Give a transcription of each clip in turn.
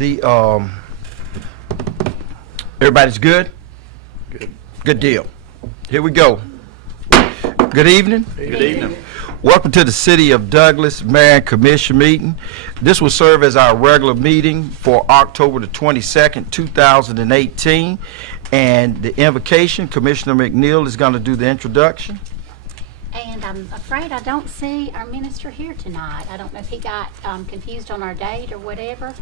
The everybody's good? Good deal. Here we go. Good evening. Good evening. Welcome to the City of Douglas Mayor and Commission meeting. This will serve as our regular meeting for October the 22nd, 2018. And the invocation, Commissioner McNeil is going to do the introduction. And I'm afraid I don't see our minister here tonight. I don't know if he got confused on our date or whatever,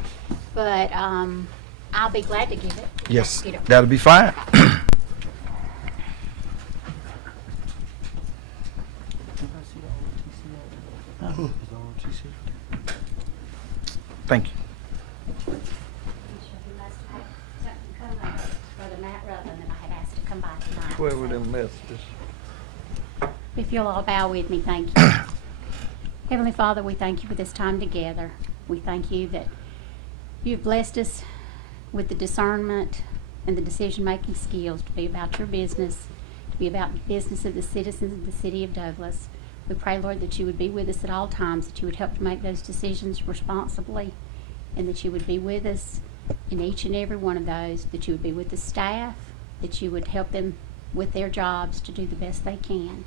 but I'll be glad to give it. Yes, Get it. that'll be fine. Thank you. He must have had something come up. Brother Matt Rutland that I had asked to come by tonight. Where were them messages? If you'll all bow with me, thank you. Heavenly Father, we thank you for this time together. We thank you that you have blessed us with the discernment and the decision-making skills to be about your business, to be about the business of the citizens of the city of Douglas. We pray, Lord, that you would be with us at all times, that you would help to make those decisions responsibly, and that you would be with us in each and every one of those, that you would be with the staff, that you would help them with their jobs to do the best they can.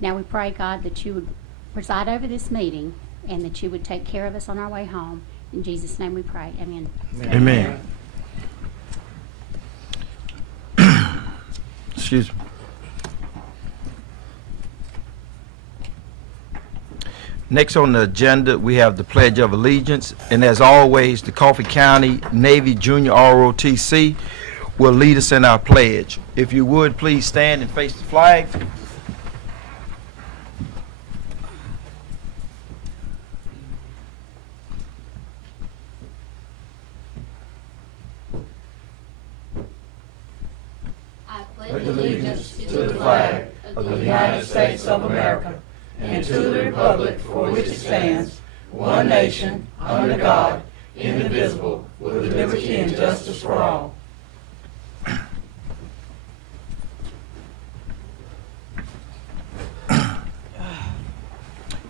Now we pray, God, that you would preside over this meeting and that you would take care of us on our way home. In Jesus' name we pray. Amen. Amen. Excuse me. Next on the agenda, we have the Pledge of Allegiance. And as always, the Coffee County Navy Junior ROTC will lead us in our pledge. If you would, please stand and face the flag. I pledge allegiance to the flag of the United States of America and to the republic for which it stands, one nation, under God, indivisible, with liberty and justice for all.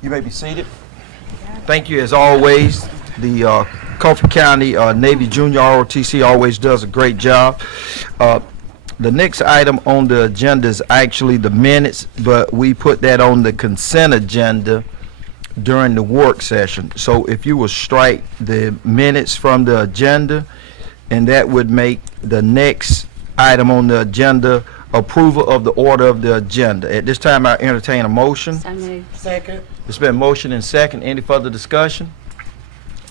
You may be seated. Thank you, as always. The Coffee County Navy Junior ROTC always does a great job. The next item on the agenda is actually the minutes, but we put that on the consent agenda during the work session. So if you will strike the minutes from the agenda, and that would make the next item on the agenda approval of the order of the agenda. At this time, I entertain a motion. so moved. Second. It's been motion and second. Any further discussion?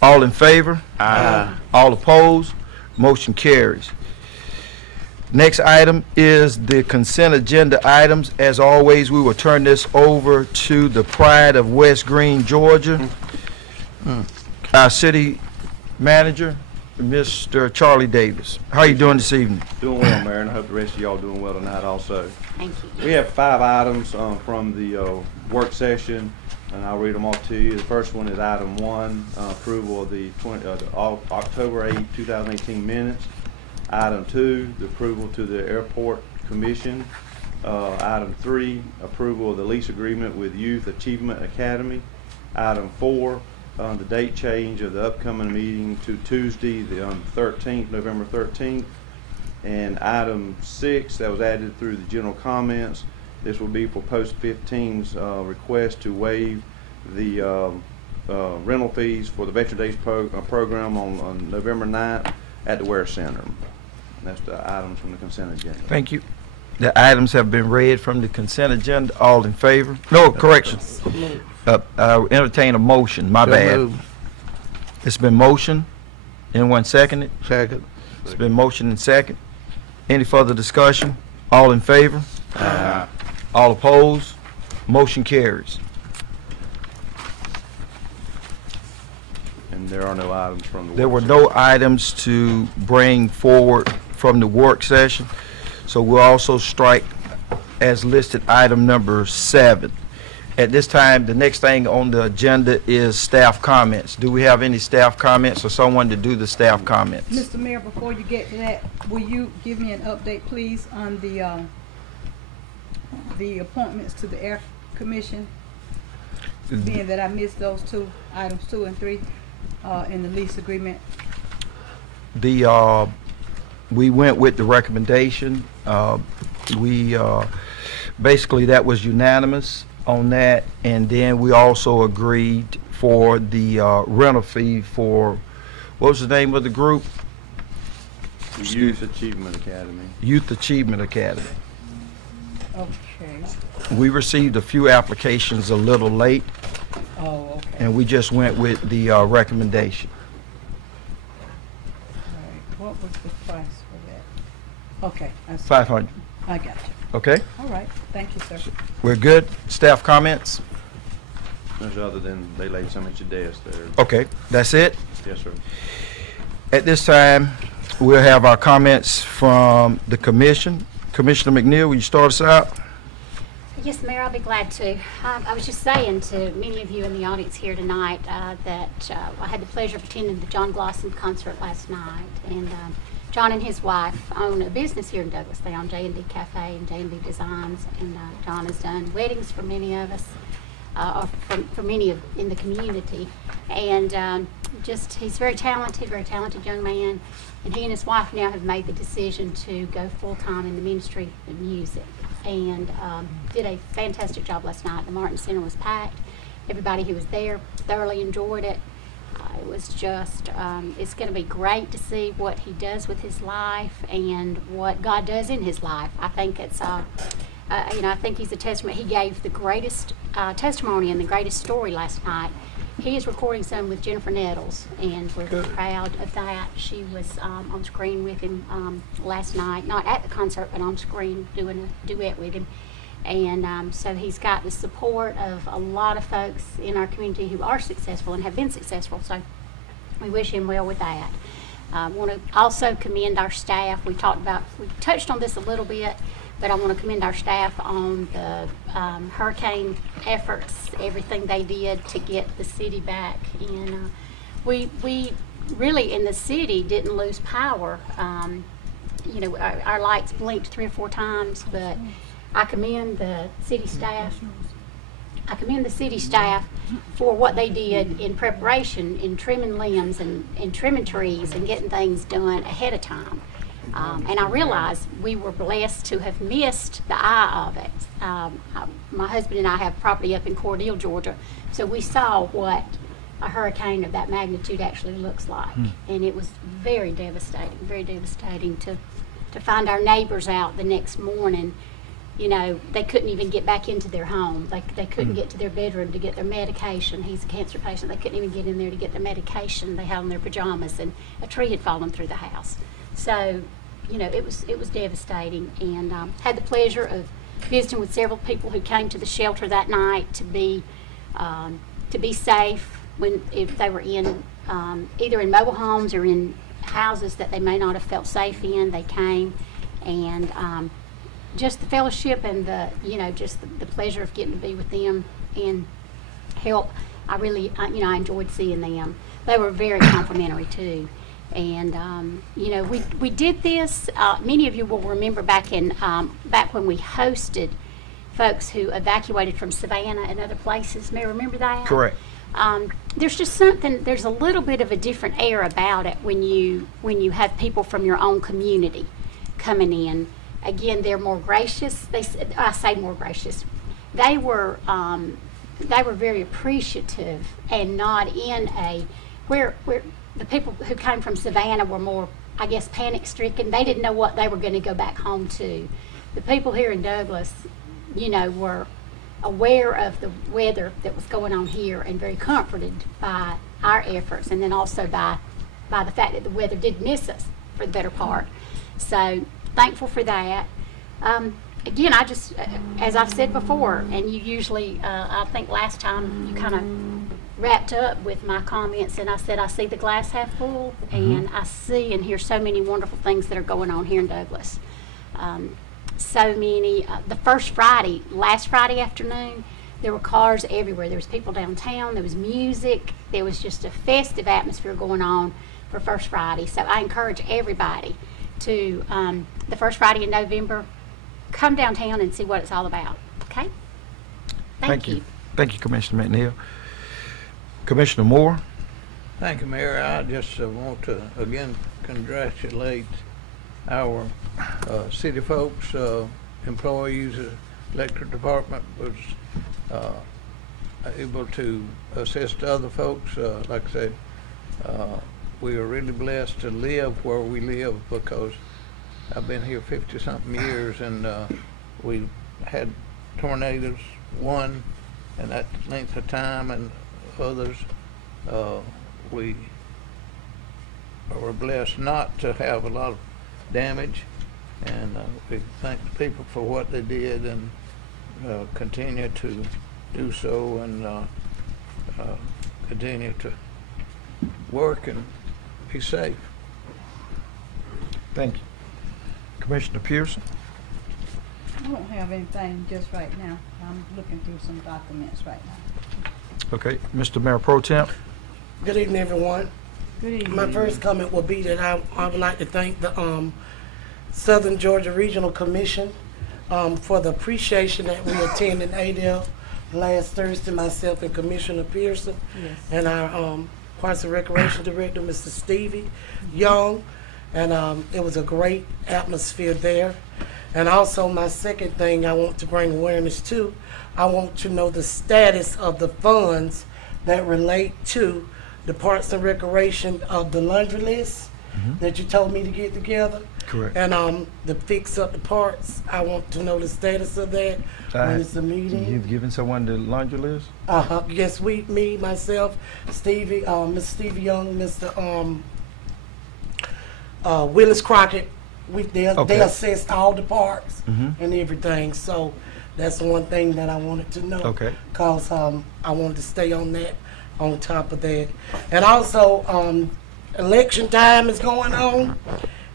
All in favor? Aye. All opposed? Motion carries. Next item is the consent agenda items. As always, we will turn this over to the pride of West Green, Georgia. Our city manager, Mr. Charlie Davis. How are you doing this evening? Doing well, Mayor, and I hope the rest of y'all doing well tonight also. Thank you. We have 5 items from the work session, and I'll read them all to you. The first one is item 1, approval of the October 8, 2018 minutes. Item 2, the approval to the Airport Commission. Item 3, approval of the lease agreement with Youth Achievement Academy. Item 4, the date change of the upcoming meeting to Tuesday, the 13th, November 13th. And item 6, that was added through the general comments. This will be for Post 15's request to waive the rental fees for the Veteran Days program on November 9th at the Ware Center. That's the items from the consent agenda. Thank you. The items have been read from the consent agenda. All in favor? No, correction. I'll entertain a motion. My bad. It's been motion. Anyone second it? Second. It's been motion and second. Any further discussion? All in favor? Aye. All opposed? Motion carries. And there are no items from the There were work no items to bring forward from the work session, so we'll also strike as listed item number 7. At this time, the next thing on the agenda is staff comments. Do we have any staff comments or someone to do the staff comments? Mr. Mayor, before you get to that, will you give me an update, please, on the appointments to the Air Commission, being that I missed those 2 items, 2 and 3, in the lease agreement? We went with the recommendation. Basically, that was unanimous on that, and then we also agreed for the rental fee for, what was the name of the group? The Youth Achievement Academy. Youth Achievement Academy. Okay. We received a few applications a little late, Oh, okay. and we just went with the recommendation. All right. What was the price for that? Okay. I see. 500, I got you. okay? All right. Thank you, sir. We're good? Staff comments? There's other than they laid some at your desk there. Okay, that's it? Yes, sir. At this time, we'll have our comments from the commission. Commissioner McNeil, will you start us out? Yes, Mayor, I'll be glad to. I was just saying to many of you in the audience here tonight that I had the pleasure of attending the John Glosson concert last night. And John and his wife own a business here in Douglas. They own J&D Cafe and J&D Designs. And John has done weddings for many of us, or for many in the community. And he's very talented young man. And he and his wife now have made the decision to go full-time in the ministry of music. And did a fantastic job last night. The Martin Center was packed. Everybody who was there thoroughly enjoyed it. It was just, it's going to be great to see what he does with his life and what God does in his life. I think it's, I think he's a testament. He gave the greatest testimony and the greatest story last night. He is recording some with Jennifer Nettles, and we're proud of that. She was on screen with him last night, not at the concert, but on screen doing a duet with him. And so he's got the support of a lot of folks in our community who are successful and have been successful. So we wish him well with that. I want to also commend our staff. We touched on this a little bit, but I want to commend our staff on the hurricane efforts, everything they did to get the city back. And we really in the city didn't lose power. Our lights blinked 3 or 4 times, but I commend the city staff. For what they did in preparation, in trimming limbs and trimming trees and getting things done ahead of time. And I realize we were blessed to have missed the eye of it. My husband and I have property up in Cordele, Georgia, so we saw what a hurricane of that magnitude actually looks like. And it was very devastating to find our neighbors out the next morning. You know, they couldn't even get back into their home. They couldn't get to their bedroom to get their medication. He's a cancer patient. They couldn't even get in there to get their medication. They had on their pajamas, and a tree had fallen through the house. So, it was devastating, and had the pleasure of visiting with several people who came to the shelter that night to be safe if they were in either in mobile homes or in houses that they may not have felt safe in. They came, and just the fellowship and the pleasure of getting to be with them and help. I enjoyed seeing them. They were very complimentary too. And we did this. Many of you will remember back when we hosted folks who evacuated from Savannah and other places. May remember that? Correct. There's just there's a little bit of a different air about it when you have people from your own community coming in. Again, they're more gracious. I say more gracious. They were very appreciative, and not in where the people who came from Savannah were more, I guess, panic-stricken. They didn't know what they were going to go back home to. The people here in Douglas, were aware of the weather that was going on here and very comforted by our efforts, and then also by the fact that the weather did miss us for the better part. So thankful for that. Again, I just, as I've said before, and you usually, I think last time you kind of wrapped up with my comments, and I said I see the glass half full, and I see and hear so many wonderful things that are going on here in Douglas. So many. The first Friday, last Friday afternoon, there were cars everywhere. There was people downtown. There was music. There was just a festive atmosphere going on for First Friday. So I encourage everybody to, the first Friday in November, come downtown and see what it's all about. Okay? Thank you. Thank you, Commissioner McNeil. Commissioner Moore? Thank you, Mayor. I just want to again congratulate our city folks, employees. Electric department was able to assist other folks. Like I said, we are really blessed to live where we live because I've been here 50-something years, and we had tornadoes, one, and that length of time, and others. We were blessed not to have a lot of damage, and we thank the people for what they did, and continue to do so, and continue to work and be safe. Thank you. Commissioner Pearson? I don't have anything just right now. I'm looking through some documents right now. Okay. Mr. Mayor Pro Temp? Good evening, everyone. Good evening. My first comment will be that I would like to thank the Southern Georgia Regional Commission for the appreciation that we attended ADL last Thursday, myself and Commissioner Pearson, Yes. and our Parks and Recreation Director, Mr. Stevie Young, and it was a great atmosphere there. And also, my second thing I want to bring awareness to, I want to know the status of the funds that relate to the Parks and Recreation of the laundry list that you told me to get together. Correct. And to fix up the parts, I want to know the status of that. When is the meeting? You've given someone the laundry list? Yes, me, myself, Stevie, Mr. Stevie Young, Mr. Willis Crockett. They Okay. assessed all the parks Mhm. and everything. So that's one thing that I wanted to know. Okay. Cause I wanted to stay on that, on top of that, and also election time is going on,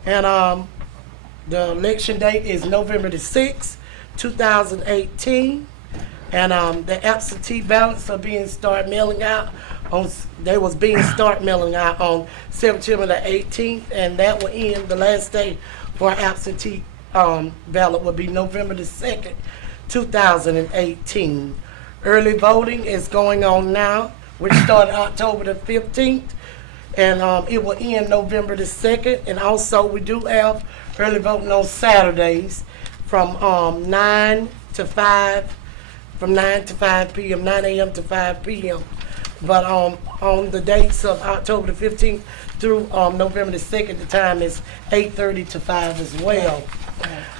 and the election date is November the 6th, 2018. And the absentee ballots are being start mailing out on. They was being start mailing out on September the 18th, and that will end. The last day for absentee ballot will be November the 2nd, 2018. Early voting is going on now, which started October the 15th, and it will end November the 2nd. And also, we do have early voting on Saturdays from 9 to 5. From 9 to 5 p.m., 9 a.m. to 5 p.m. But on the dates of October the 15th through November the 2nd, the time is 8:30 to 5 as well.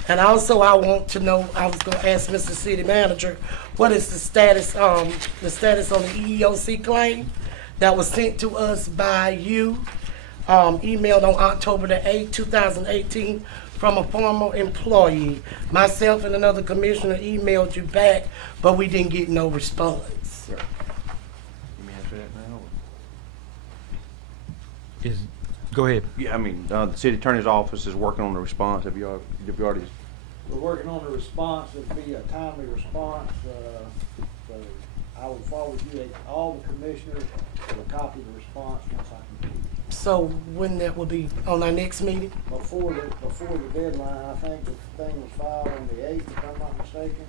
And also, I want to know, I was going to ask Mr. City Manager, what is the status on the EEOC claim that was sent to us by you, emailed on October the 8th, 2018, from a former employee. Myself and another commissioner emailed you back, but we didn't get no response. You may answer that now. Go ahead. Yeah, I mean, the city attorney's office is working on the response. Have you already? We're working on the response. It'll be a timely response. So I will forward you all the commissioners a copy of the response once I can. So when that will be on our next meeting? Before the deadline, I think the thing was filed on the 8th, if I'm not mistaken.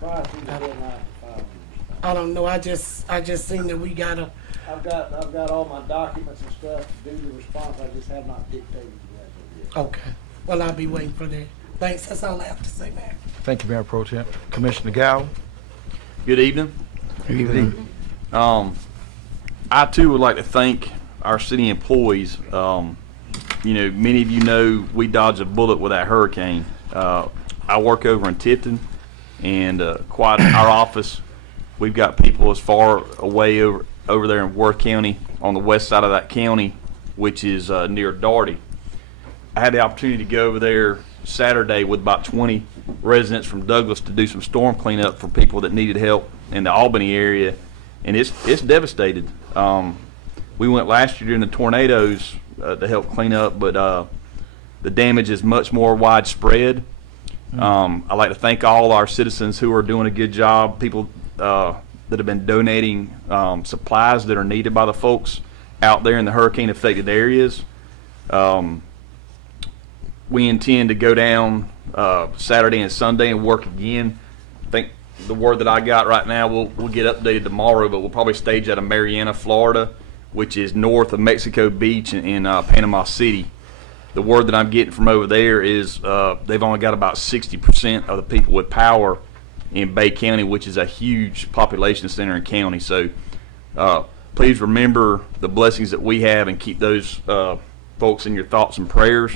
Prior to the deadline to file the response. I don't know. I just seen that we gotta. I've got all my documents and stuff to do the response. I just have not dictated that yet. Okay. Well, I'll be waiting for that. Thanks. That's all I have to say, Mayor. Thank you, Mayor Pro Temp. Commissioner Gow? Good evening. Good evening. I too would like to thank our city employees. Many of you know we dodged a bullet with that hurricane. I work over in Tipton, and quite our office, we've got people as far away over there in Worth County, on the west side of that county, which is near Daugherty. I had the opportunity to go over there Saturday with about 20 residents from Douglas to do some storm cleanup for people that needed help in the Albany area, and it's devastated. We went last year during the tornadoes to help clean up, but the damage is much more widespread. I'd like to thank all our citizens who are doing a good job, people that have been donating supplies that are needed by the folks out there in the hurricane-affected areas. We intend to go down Saturday and Sunday and work again. I think the word that I got right now, we'll get updated tomorrow, but we'll probably stage out of Marianna, Florida, which is north of Mexico Beach in Panama City. The word that I'm getting from over there is they've only got about 60% of the people with power in Bay County, which is a huge population center and county. So please remember the blessings that we have and keep those folks in your thoughts and prayers.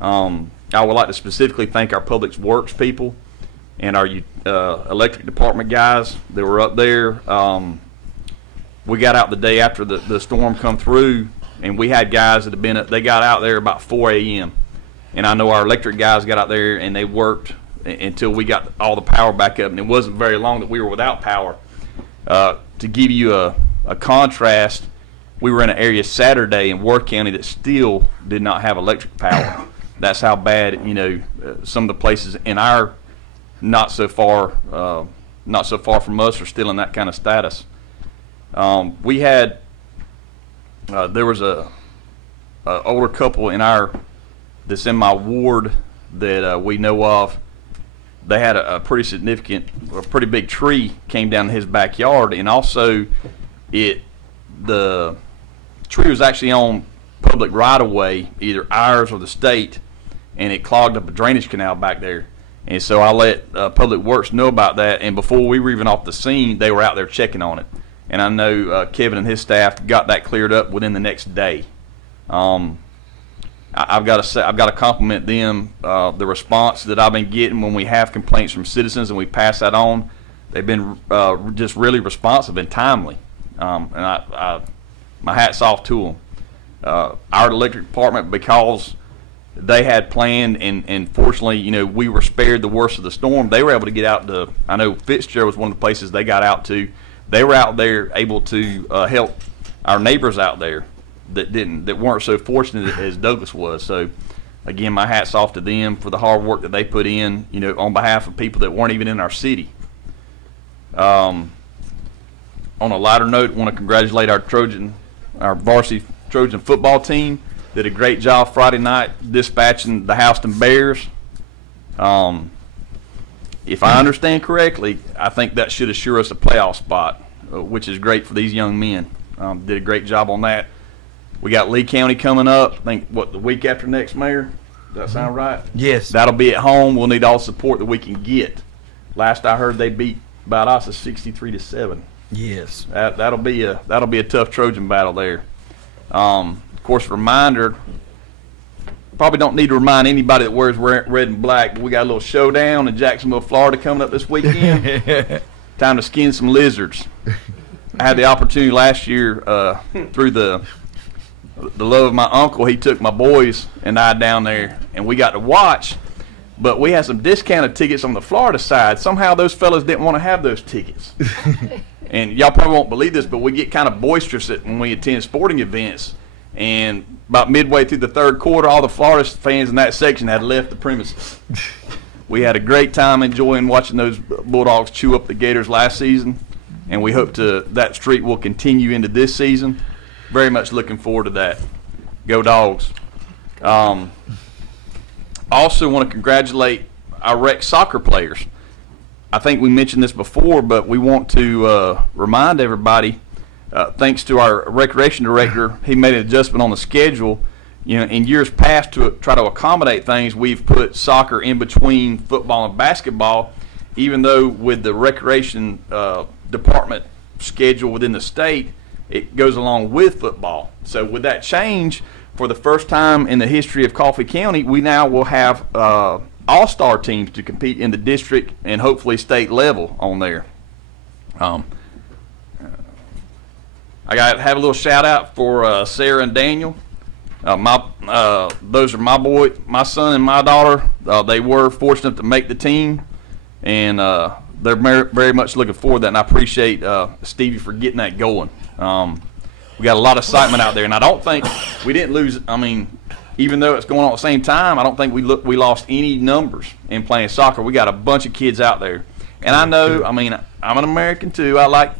I would like to specifically thank our public works people and our electric department guys that were up there. We got out the day after the storm come through, and we had guys that have been, they got out there about 4 a.m. And I know our electric guys got out there and they worked until we got all the power back up, and it wasn't very long that we were without power. To give you a contrast, we were in an area Saturday in Worth County that still did not have electric power. That's how bad, some of the places in our not so far from us are still in that kind of status. We had there was a older couple that's in my ward that we know of. They had a pretty big tree came down in his backyard, and also the tree was actually on public right of way, either ours or the state, and it clogged up a drainage canal back there. And so I let Public Works know about that, and before we were even off the scene, they were out there checking on it. And I know Kevin and his staff got that cleared up within the next day. I've got to compliment them. The response that I've been getting when we have complaints from citizens and we pass that on, they've been just really responsive and timely. And my hat's off to them. Our electric department, because they had planned, and fortunately, we were spared the worst of the storm. They were able to get out to, I know Fitzgerald was one of the places they got out to. They were out there able to help our neighbors out there that weren't so fortunate as Douglas was. So again, my hat's off to them for the hard work that they put in, on behalf of people that weren't even in our city. On a lighter note, I want to congratulate our varsity Trojan football team. Did a great job Friday night dispatching the Houston Bears. If I understand correctly, I think that should assure us a playoff spot, which is great for these young men. Did a great job on that. We got Lee County coming up, I think, the week after next, Mayor? Does that sound right? Yes. That'll be at home. We'll need all the support that we can get. Last I heard, they beat Valdosta 63-7. Yes. That'll be a tough Trojan battle there. Of course, reminder, probably don't need to remind anybody that wears red and black, but we got a little showdown in Jacksonville, Florida coming up this weekend. Time to skin some lizards. I had the opportunity last year through the love of my uncle. He took my boys and I down there, and we got to watch. But we had some discounted tickets on the Florida side. Somehow those fellas didn't want to have those tickets. And y'all probably won't believe this, but we get kind of boisterous when we attend sporting events. And about midway through the third quarter, all the Florida fans in that section had left the premises. We had a great time enjoying watching those Bulldogs chew up the Gators last season, and we hope that streak will continue into this season. Very much looking forward to that. Go Dogs. Also want to congratulate our rec soccer players. I think we mentioned this before, but we want to remind everybody, thanks to our recreation director, he made an adjustment on the schedule. In years past, to try to accommodate things, we've put soccer in between football and basketball, even though with the recreation department schedule within the state, it goes along with football. So with that change, for the first time in the history of Coffee County, we now will have all-star teams to compete in the district and hopefully state level on there. I got to have a little shout out for Sarah and Daniel. Those are my son and my daughter. They were fortunate to make the team, and they're very much looking forward to that, and I appreciate Stevie for getting that going. We got a lot of excitement out there, and I don't think we didn't lose. I mean, even though it's going on at the same time, I don't think we lost any numbers in playing soccer. We got a bunch of kids out there, and I know. I mean, I'm an American too. I like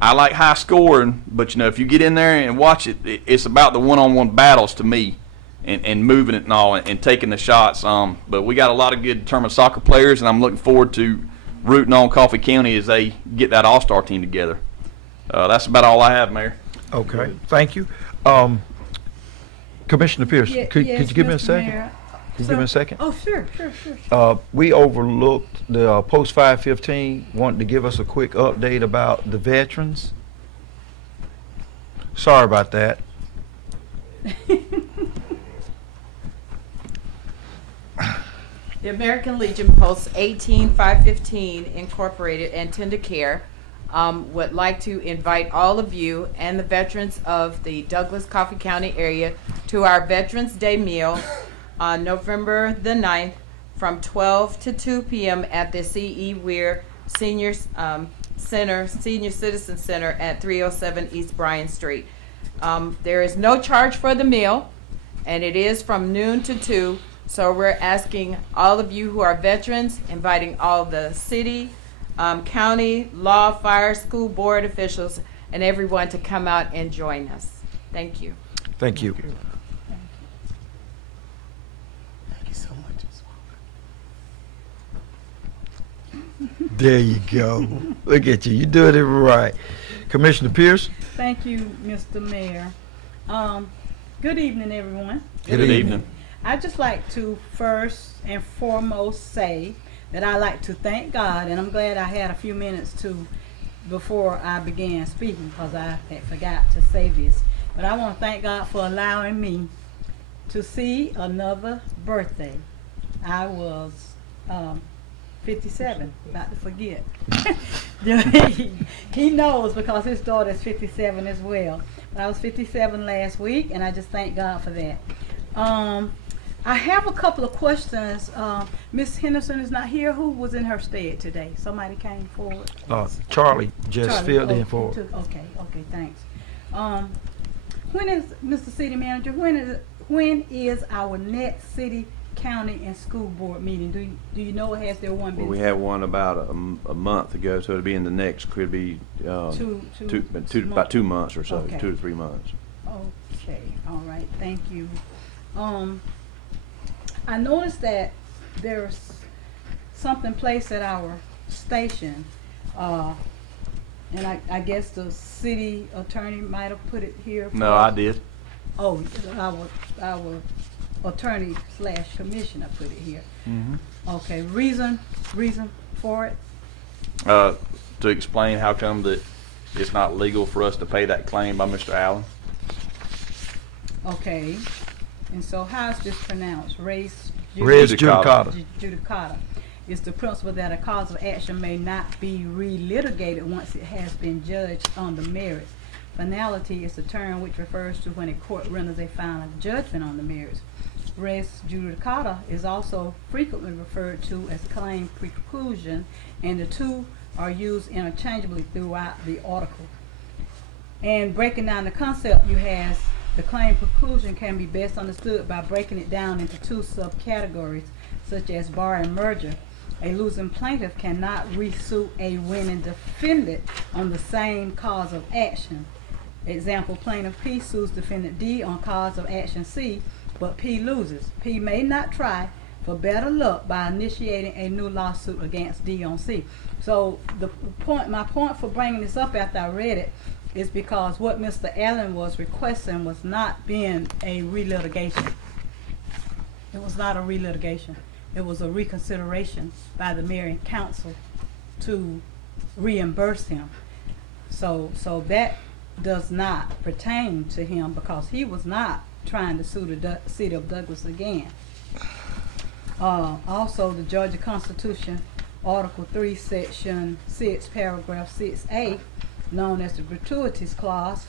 high scoring, but if you get in there and watch it, it's about the one-on-one battles to me, and moving it and all, and taking the shots. But we got a lot of good determined soccer players, and I'm looking forward to rooting on Coffee County as they get that all-star team together. That's about all I have, Mayor. Okay, thank you. Commissioner Pierce, could you give me a second? Can you give me a second? Oh, sure. We overlooked the post 515, wanted to give us a quick update about the veterans. Sorry about that. The American Legion Post 18515 Incorporated and Tender Care would like to invite all of you and the veterans of the Douglas Coffee County area to our Veterans Day meal on November the 9th from 12 to 2 p.m. at the C.E. Weir Senior Citizen Center at 307 East Bryan Street. There is no charge for the meal, and it is from noon to 2. So we're asking all of you who are veterans, inviting all the city, county, law, fire, school board officials, and everyone to come out and join us. Thank you. Thank you. Thank you so much. There you go. Look at you. You doing it right. Commissioner Pierce? Thank you, Mr. Mayor. Good evening, everyone. Good evening. I'd just like to first and foremost say that I like to thank God, and I'm glad I had a few minutes before I began speaking, because I had forgot to say this. But I want to thank God for allowing me to see another birthday. I was 57, about to forget. He knows, because his daughter's 57 as well. But I was 57 last week, and I just thank God for that. I have a couple of questions. Miss Henderson is not here. Who was in her stead today? Somebody came forward? Charlie just Charlie, filled oh, in for. Okay, thanks. When is, Mr. City Manager, when is our next city, county, and school board meeting? Do you know, has there one been? Well, we had one about a month ago, so it'll be in the next, could be about 2 months or so, Okay. 2 to 3 months. Okay, all right, thank you. I noticed that there's something placed at our station, and I guess the city attorney might have put it here. No, I did. Oh, our attorney / commissioner put it here. Okay, reason for it? To explain how come that it's not legal for us to pay that claim by Mr. Allen. Okay, and so how is this pronounced? Res Judicata. judicata. It's the principle that a cause of action may not be relitigated once it has been judged on the merits. Finality is the term which refers to when a court renders a final judgment on the merits. Res judicata is also frequently referred to as claim preclusion, and the two are used interchangeably throughout the article. And breaking down the concept, you have the claim preclusion can be best understood by breaking it down into two subcategories, such as bar and merger. A losing plaintiff cannot resue a winning defendant on the same cause of action. Example, plaintiff P sues defendant D on cause of action C, but P loses. P may not try for better luck by initiating a new lawsuit against D on C. So my point for bringing this up after I read it is because what Mr. Allen was requesting was not being a relitigation. It was not a relitigation. It was a reconsideration by the mayor and council to reimburse him. So that does not pertain to him, because he was not trying to sue the city of Douglas again. Also, the Georgia Constitution, Article 3, Section 6, Paragraph 6A, known as the gratuities clause.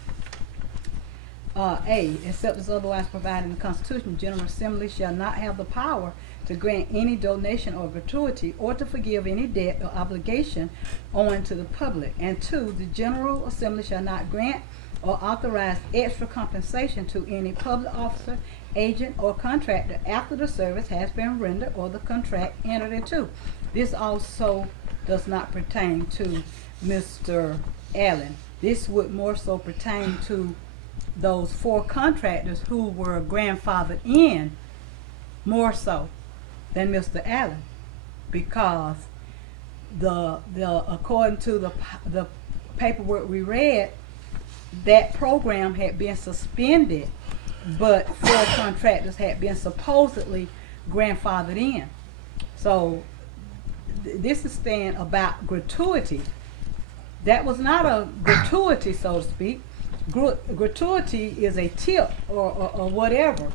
A, except as otherwise provided in the Constitution, the General Assembly shall not have the power to grant any donation or gratuity, or to forgive any debt or obligation owing to the public. And 2, the General Assembly shall not grant or authorize extra compensation to any public officer, agent, or contractor after the service has been rendered or the contract entered into. This also does not pertain to Mr. Allen. This would more so pertain to those 4 contractors who were grandfathered in more so than Mr. Allen, because the according to the paperwork we read, that program had been suspended, but 4 contractors had been supposedly grandfathered in. So this is saying about gratuity. That was not a gratuity, so to speak. Gratuity is a tip or whatever.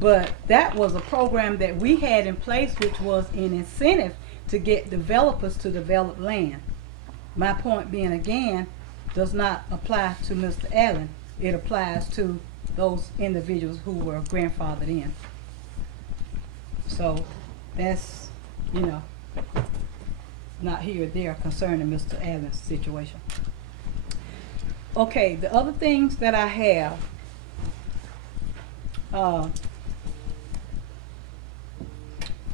But that was a program that we had in place, which was an incentive to get developers to develop land. My point being, again, does not apply to Mr. Allen. It applies to those individuals who were grandfathered in. So that's, you know, not here or there concerning Mr. Allen's situation. Okay, the other things that I have,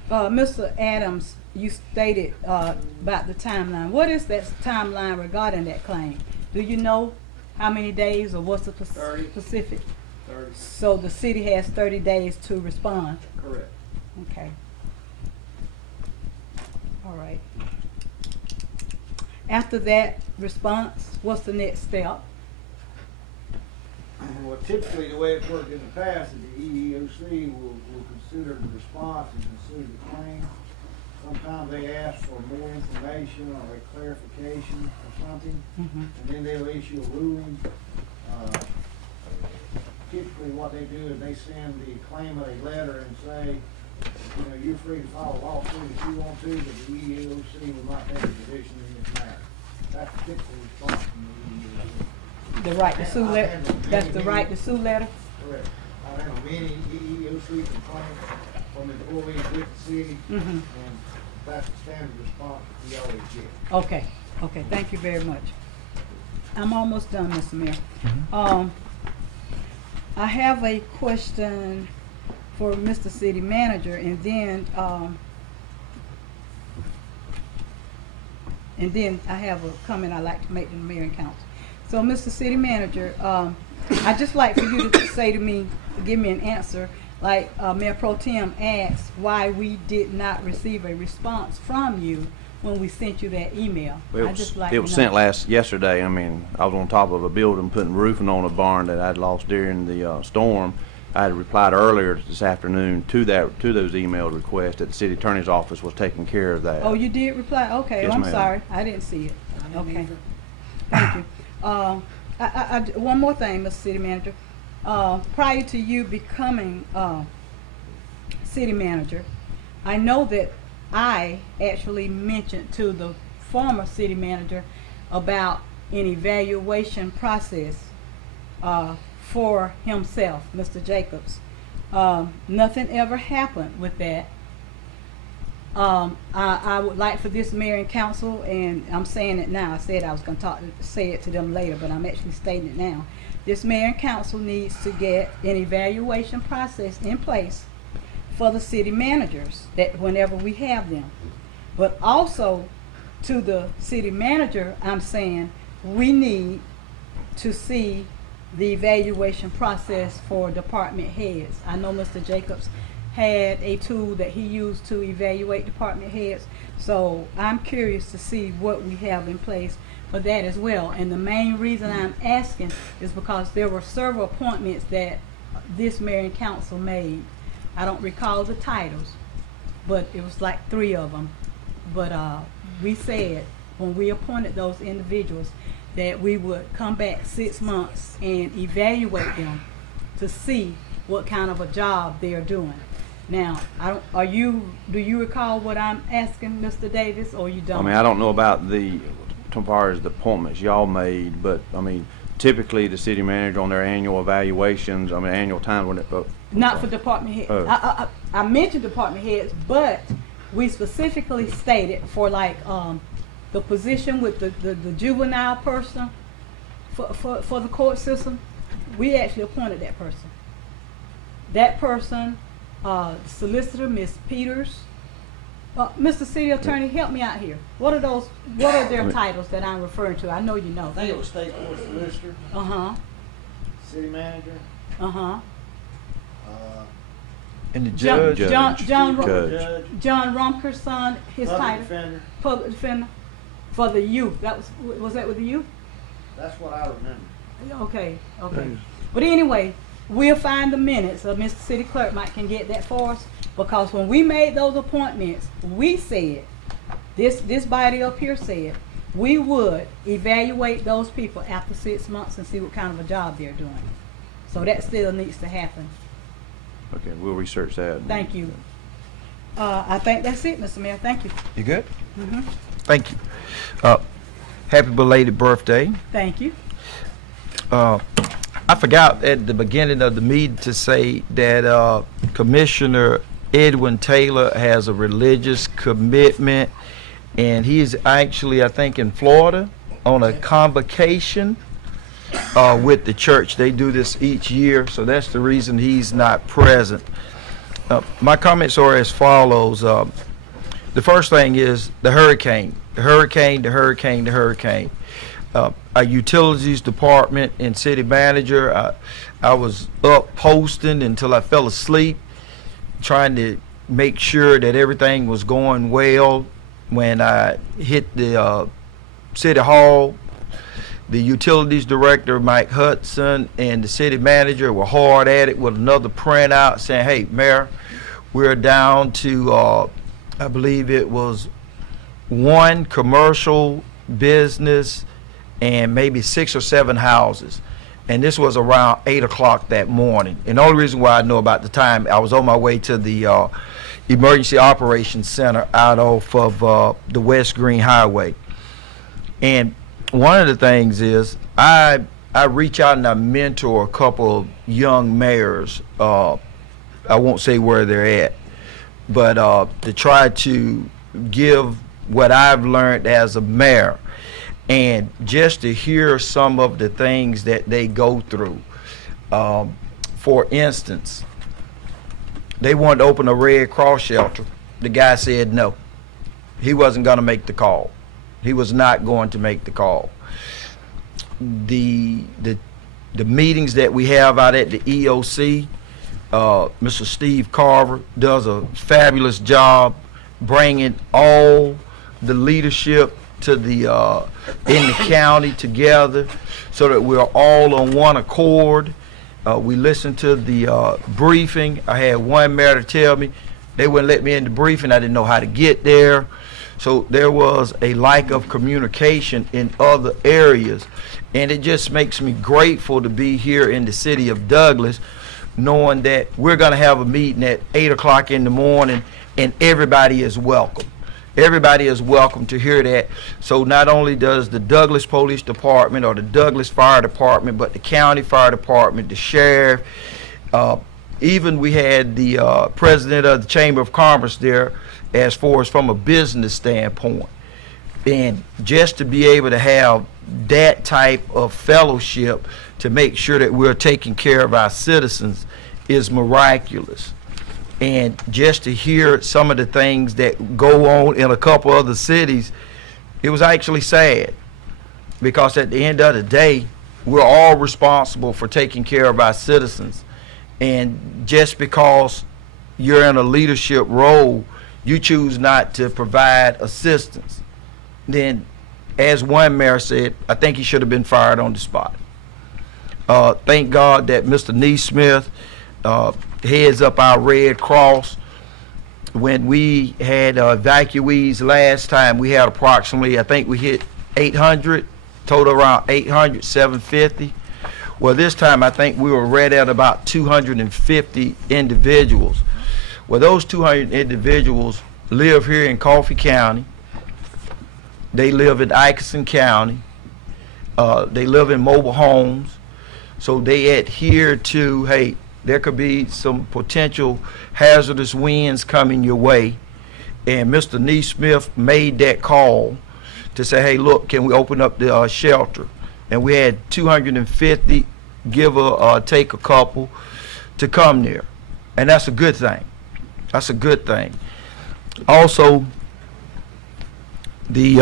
Mr. Adams, you stated about the timeline. What is that timeline regarding that claim? Do you know how many days or what's the 30. specific? 30. So the city has 30 days to respond. Correct. Okay. All right. After that response, what's the next step? Well, typically, the way it's worked in the past is the EEOC will consider the response and consider the claim. Sometimes they ask for more information or a clarification or something, and then they'll issue a ruling. Typically, what they do is they send the claimant a letter and say, you know, you're free to file a lawsuit if you want to, but the EEOC will not take a position in this matter. That's the typical response from the EEOC. The right to sue letter? That's the right to sue letter? Correct. I've had many EEOC complaints from employees with the city, and that's the standard response we always get. Okay, okay, thank you very much. I'm almost done, Mr. Mayor. I have a question for Mr. City Manager, and then I have a comment I'd like to make to the Mayor and Council. So, Mr. City Manager, I'd just like for you to say to me, give me an answer, like Mayor Pro Tem asked why we did not receive a response from you when we sent you that email. It was sent yesterday. I mean, I was on top of a building putting roofing on a barn that I'd lost during the storm. I had replied earlier this afternoon to those email requests that the city attorney's office was taking care of that. Oh, you did reply? Okay, Yes, I'm ma'am. sorry. I didn't see it. Okay. Thank you. One more thing, Mr. City Manager. Prior to you becoming city manager, I know that I actually mentioned to the former city manager about an evaluation process for himself, Mr. Jacobs. Nothing ever happened with that. I would like for this mayor and council, and I'm saying it now, I said I was going to say it to them later, but I'm actually stating it now. This mayor and council needs to get an evaluation process in place for the city managers, that whenever we have them. But also to the city manager, I'm saying we need to see the evaluation process for department heads. I know Mr. Jacobs had a tool that he used to evaluate department heads, so I'm curious to see what we have in place for that as well. And the main reason I'm asking is because there were several appointments that this mayor and council made. I don't recall the titles, but it was like 3 of them. But we said when we appointed those individuals that we would come back 6 months and evaluate them to see what kind of a job they're doing. Now, do you recall what I'm asking, Mr. Davis, or you don't? I mean, I don't know about as far as the appointments y'all made, but I mean, typically the city manager on their annual evaluations, I mean, annual time when it. Not for department heads. Oh. I mentioned department heads, but we specifically stated for like the position with the juvenile person for the court system. We actually appointed that person. That person, solicitor Miss Peters. Mr. City Attorney, help me out here. What are those? What are their titles that I'm referring to? I know you know. I think it was state court solicitor, city manager, And the John judge. Judge. John Rumker's son, his public title, defender. public defender for the youth. Was that with the youth? That's what I remember. Okay, okay. But anyway, we'll find the minutes, so Mr. City Clerk might can get that for us, because when we made those appointments, we said, this body up here said, we would evaluate those people after 6 months and see what kind of a job they're doing. So that still needs to happen. Okay, we'll research that. Thank you. I think that's it, Mr. Mayor. Thank you. You good? Mhm. Thank you. Happy belated birthday. Thank you. I forgot at the beginning of the meeting to say that Commissioner Edwin Taylor has a religious commitment, and he's actually, I think, in Florida on a convocation with the church. They do this each year, so that's the reason he's not present. My comments are as follows. The first thing is the hurricane. Our utilities department and city manager, I was up posting until I fell asleep, trying to make sure that everything was going well. When I hit the city hall, the utilities director, Mike Hudson, and the city manager were hard at it with another printout saying, hey, Mayor, we're down to, I believe it was one commercial business and maybe 6 or 7 houses. And this was around 8 o'clock that morning. And the only reason why I know about the time, I was on my way to the Emergency Operations Center out off of the West Green Highway. And one of the things is I reach out and I mentor a couple of young mayors. I won't say where they're at, but to try to give what I've learned as a mayor, and just to hear some of the things that they go through. For instance, they wanted to open a Red Cross shelter. The guy said no. He wasn't going to make the call. He was not going to make the call. The meetings that we have out at the EOC, Mr. Steve Carver does a fabulous job bringing all the leadership to the in the county together so that we're all on one accord. We listened to the briefing. I had one mayor to tell me they wouldn't let me in the briefing. I didn't know how to get there. So there was a lack of communication in other areas. And it just makes me grateful to be here in the city of Douglas, knowing that we're going to have a meeting at 8 o'clock in the morning and everybody is welcome. Everybody is welcome to hear that. So not only does the Douglas Police Department or the Douglas Fire Department, but the County Fire Department, the Sheriff, even we had the President of the Chamber of Commerce there as far as from a business standpoint. And just to be able to have that type of fellowship to make sure that we're taking care of our citizens is miraculous. And just to hear some of the things that go on in a couple other cities, it was actually sad. Because at the end of the day, we're all responsible for taking care of our citizens. And just because you're in a leadership role, you choose not to provide assistance, then, as one mayor said, I think he should have been fired on the spot. Thank God that Mr. Neesmith heads up our Red Cross. When we had evacuees last time, we had approximately, I think we hit 800, total around 800, 750. Well, this time I think we were right at about 250 individuals. Well, those 200 individuals live here in Coffee County. They live in Atchison County. They live in mobile homes. So they adhere to, hey, there could be some potential hazardous winds coming your way. And Mr. Neesmith made that call to say, hey, look, can we open up the shelter? And we had 250, give or take a couple, to come there. And that's a good thing. That's a good thing. Also, the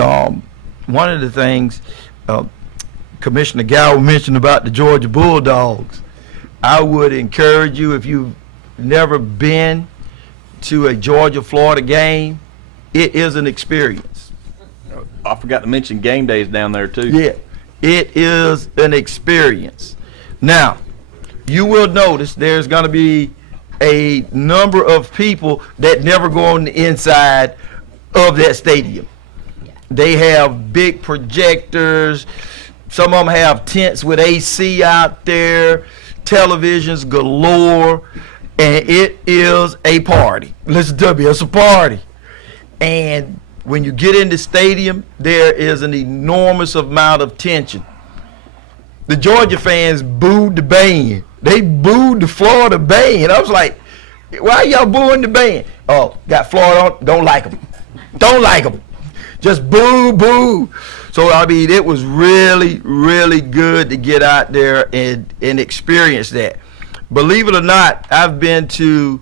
one of the things Commissioner Gower mentioned about the Georgia Bulldogs, I would encourage you, if you've never been to a Georgia-Florida game, it is an experience. I forgot to mention game days down there too. Yeah, It is an experience. Now, you will notice there's going to be a number of people that never go on the inside of that stadium. They have big projectors. Some of them have tents with AC out there, televisions galore, and it is a party. Listen to me, it's a party. And when you get in the stadium, there is an enormous amount of tension. The Georgia fans booed the band. They booed the Florida band. I was like, why y'all booing the band? Oh, got Florida on, don't like them. Don't like them. Just boo, boo. So, I mean, it was really, really good to get out there and experience that. Believe it or not, I've been to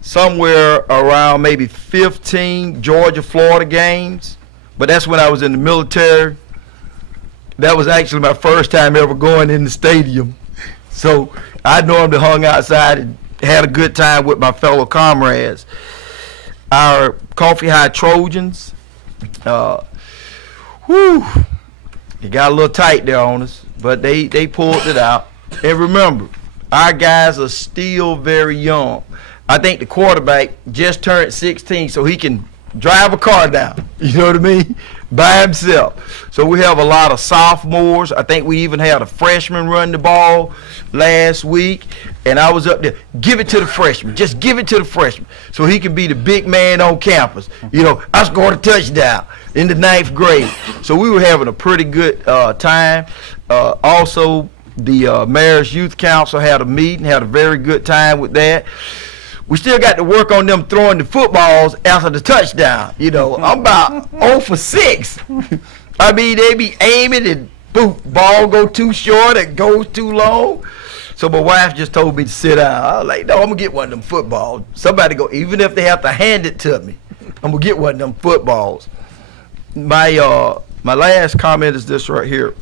somewhere around maybe 15 Georgia-Florida games, but that's when I was in the military. That was actually my first time ever going in the stadium. So I normally hung outside and had a good time with my fellow comrades. Our Coffee High Trojans, it got a little tight there on us, but they pulled it out. And remember, our guys are still very young. I think the quarterback just turned 16, so he can drive a car down, you know what I mean, by himself. So we have a lot of sophomores. I think we even had a freshman run the ball last week, and I was up there, give it to the freshman, just give it to the freshman, so he can be the big man on campus. You know, I scored a touchdown in the 9th grade. So we were having a pretty good time. Also, the Mayor's Youth Council had a meeting, had a very good time with that. We still got to work on them throwing the footballs after the touchdown. You know, I'm about 0 for 6. I mean, they be aiming and boom, ball go too short, it goes too long. So my wife just told me to sit down. I was like, no, I'm going to get one of them footballs. Somebody go, even if they have to hand it to me, I'm going to get one of them footballs. My last comment is this right here.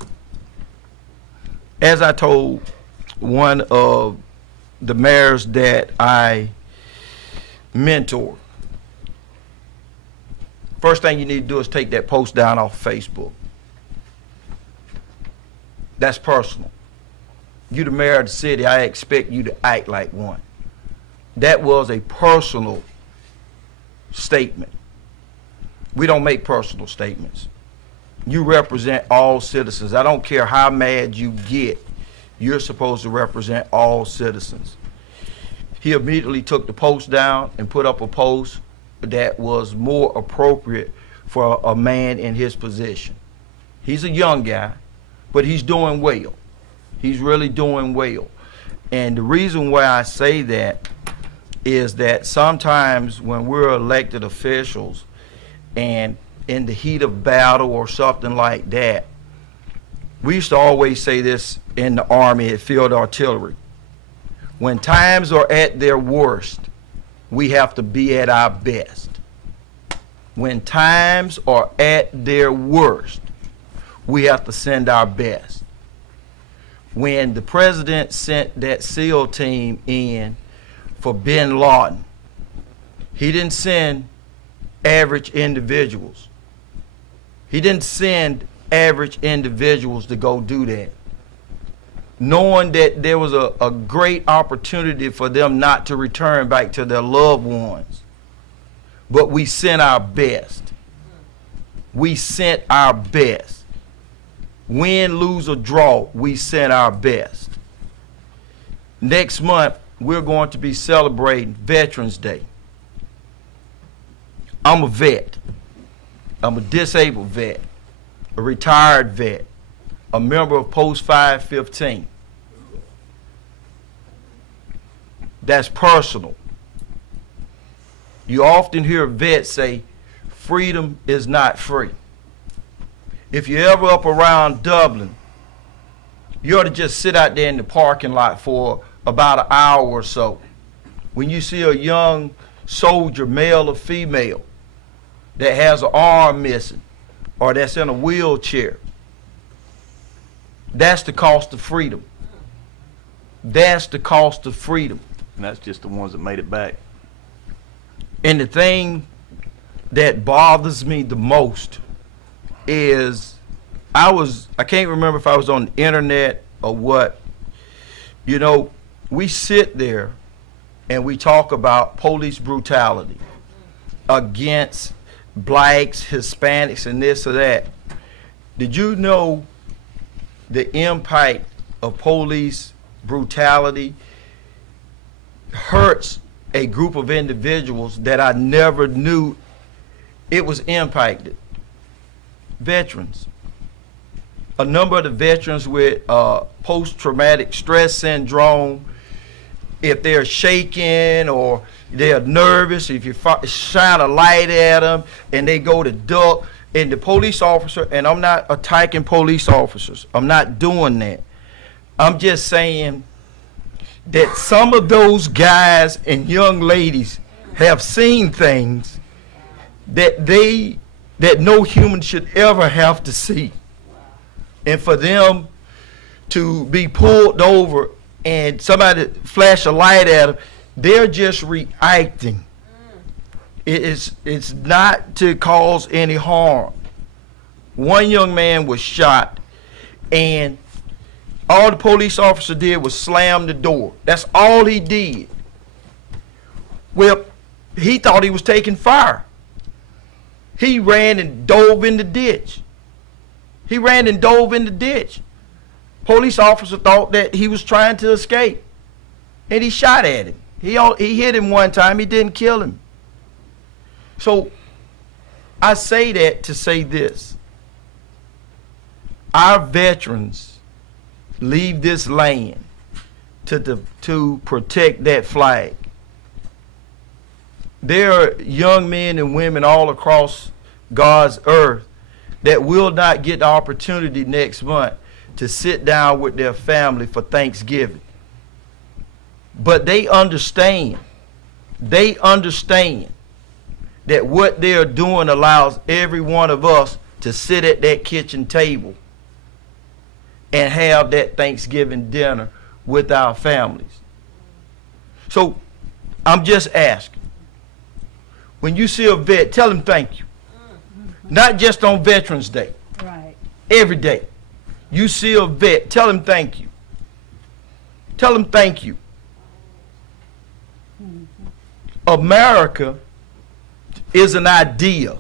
As I told one of the mayors that I mentor, first thing you need to do is take that post down off Facebook. That's personal. You the mayor of the city, I expect you to act like one. That was a personal statement. We don't make personal statements. You represent all citizens. I don't care how mad you get, you're supposed to represent all citizens. He immediately took the post down and put up a post that was more appropriate for a man in his position. He's a young guy, but he's doing well. He's really doing well. And the reason why I say that is that sometimes when we're elected officials and in the heat of battle or something like that, we used to always say this in the Army at Field Artillery. When times are at their worst, we have to be at our best. When times are at their worst, we have to send our best. When the president sent that SEAL team in for bin Laden, he didn't send average individuals. He didn't send average individuals to go do that, knowing that there was a great opportunity for them not to return back to their loved ones. But we sent our best. We sent our best. Win, lose, or draw, we sent our best. Next month, we're going to be celebrating Veterans Day. I'm a vet. I'm a disabled vet, a retired vet, a member of Post 515. That's personal. You often hear vets say, freedom is not free. If you're ever up around Dublin, you ought to just sit out there in the parking lot for about an hour or so. When you see a young soldier, male or female, that has an arm missing or that's in a wheelchair, that's the cost of freedom. That's the cost of freedom. And that's just the ones that made it back. And the thing that bothers me the most is I can't remember if I was on the internet or what. You know, we sit there and we talk about police brutality against blacks, Hispanics, and this or that. Did you know the impact of police brutality hurts a group of individuals that I never knew it was impacted? Veterans. A number of the veterans with post-traumatic stress syndrome, if they're shaking or they're nervous, if you shine a light at them and they go to duck, and the police officer, and I'm not attacking police officers, I'm not doing that. I'm just saying that some of those guys and young ladies have seen things that no human should ever have to see. And for them to be pulled over and somebody flash a light at them, they're just reacting. It's not to cause any harm. One young man was shot, and all the police officer did was slam the door. That's all he did. Well, he thought he was taking fire. He ran and dove in the ditch. Police officer thought that he was trying to escape, and he shot at him. He hit him one time. He didn't kill him. So I say that to say this. Our veterans leave this land to protect that flag. There are young men and women all across God's earth that will not get the opportunity next month to sit down with their family for Thanksgiving. But they understand that what they're doing allows every one of us to sit at that kitchen table and have that Thanksgiving dinner with our families. So I'm just asking, when you see a vet, tell him thank you. Not just on Veterans Day. Right. Every day. You see a vet, tell him thank you. Tell him thank you. America is an idea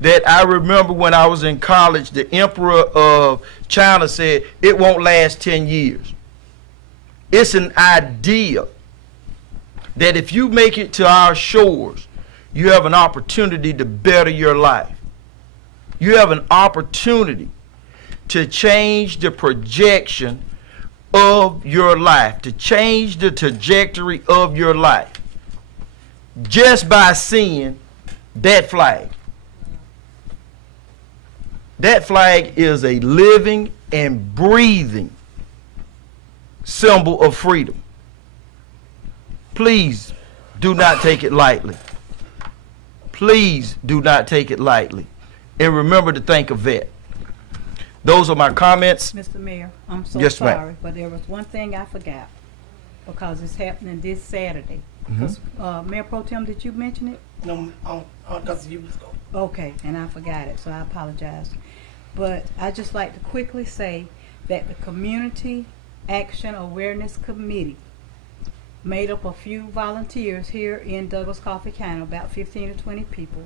that I remember when I was in college, the Emperor of China said it won't last 10 years. It's an idea that if you make it to our shores, you have an opportunity to better your life. You have an opportunity to change the projection of your life, to change the trajectory of your life, just by seeing that flag. That flag is a living and breathing symbol of freedom. Please do not take it lightly. Please do not take it lightly. And remember to thank a vet. Those are my comments. Mr. Mayor, I'm so Yes, ma'am. sorry, but there was one thing I forgot, because it's happening this Saturday. Mayor Pro Tem, did you mention it? No, because you was going. Okay, and I forgot it, so I apologize. But I'd just like to quickly say that the Community Action Awareness Committee, made up of a few volunteers here in Douglas Coffee County, about 15 to 20 people,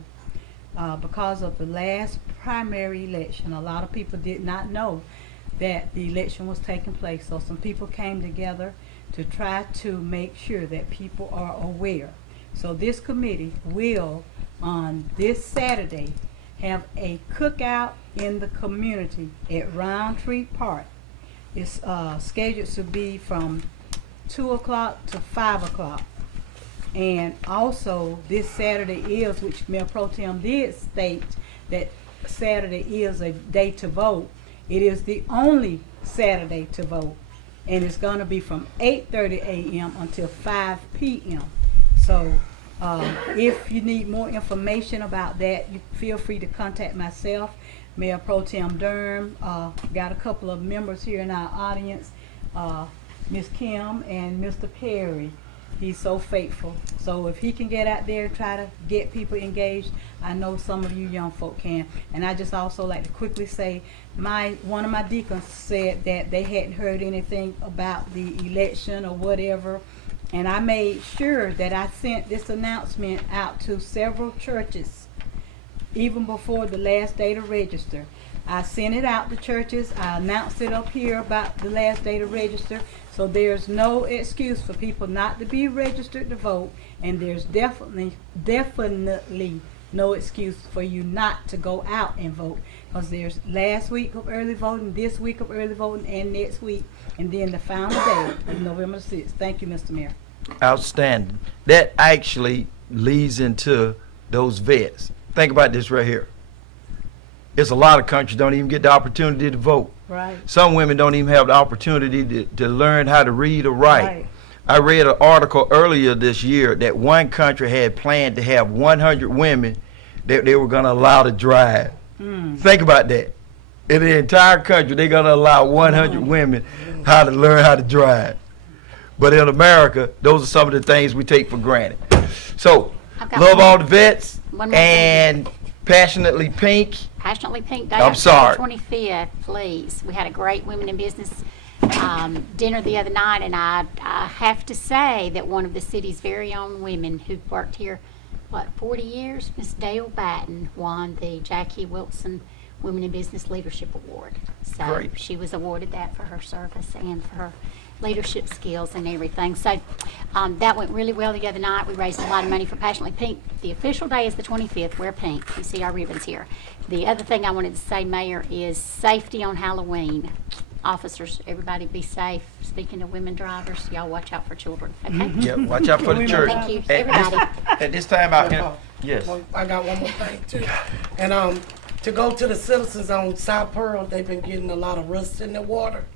because of the last primary election. A lot of people did not know that the election was taking place, so some people came together to try to make sure that people are aware. So this committee will, on this Saturday, have a cookout in the community at Roundtree Park. It's scheduled to be from 2 o'clock to 5 o'clock. And also this Saturday is, which Mayor Pro Tem did state that Saturday is a day to vote. It is the only Saturday to vote. And it's going to be from 8:30 a.m. until 5 p.m. So if you need more information about that, you feel free to contact myself, Mayor Pro Tem Durham. Got a couple of members here in our audience, Ms. Kim and Mr. Perry. He's so faithful. So if he can get out there and try to get people engaged, I know some of you young folk can. And I just also like to quickly say, one of my deacons said that they hadn't heard anything about the election or whatever. And I made sure that I sent this announcement out to several churches, even before the last day to register. I sent it out to churches. I announced it up here about the last day to register. So there's no excuse for people not to be registered to vote, and there's definitely no excuse for you not to go out and vote, because there's last week of early voting, this week of early voting, and next week, and then the final day of November 6th. Thank you, Mr. Mayor. Outstanding. That actually leads into those vets. Think about this right here. It's a lot of countries don't even get the opportunity to vote. Right. Some women don't even have the opportunity to learn how to read or write. Right. I read an article earlier this year that one country had planned to have 100 women that they were going to allow to drive. Think about that. In the entire country, they're going to allow 100 women how to learn how to drive. But in America, those are some of the things we take for granted. So, I've got love one- all the vets one more thing. and Passionately Pink. Passionately Pink Day, I'm sorry. October 25th, please. We had a great Women in Business dinner the other night, and I have to say that one of the city's very own women who've worked here, 40 years, Miss Dale Batten, won the Jackie Wilson Women in Business Leadership Award. So Great. she was awarded that for her service and for her leadership skills and everything. So that went really well the other night. We raised a lot of money for Passionately Pink. The official day is the 25th. Wear pink. You see our ribbons here. The other thing I wanted to say, Mayor, is safety on Halloween. Officers, everybody be safe. Speaking of women drivers, y'all watch out for children, okay? Yeah, watch out for the church. Thank you, At everybody. At this time out, yes. I got one more thing too. And to go to the citizens on South Pearl, they've been getting a lot of rust in their water.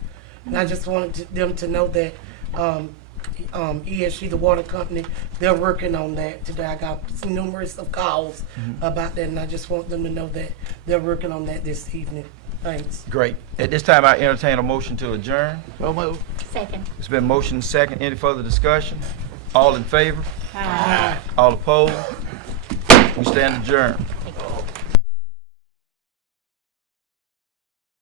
And I just wanted them to know that ESG, the water company, they're working on that today. I got numerous of calls about that, and I just want them to know that they're working on that this evening. Thanks. Great. At this time, I entertain a motion to adjourn. So move. Second. It's been motion second. Any further discussion? All in favor? All opposed? We stand adjourned.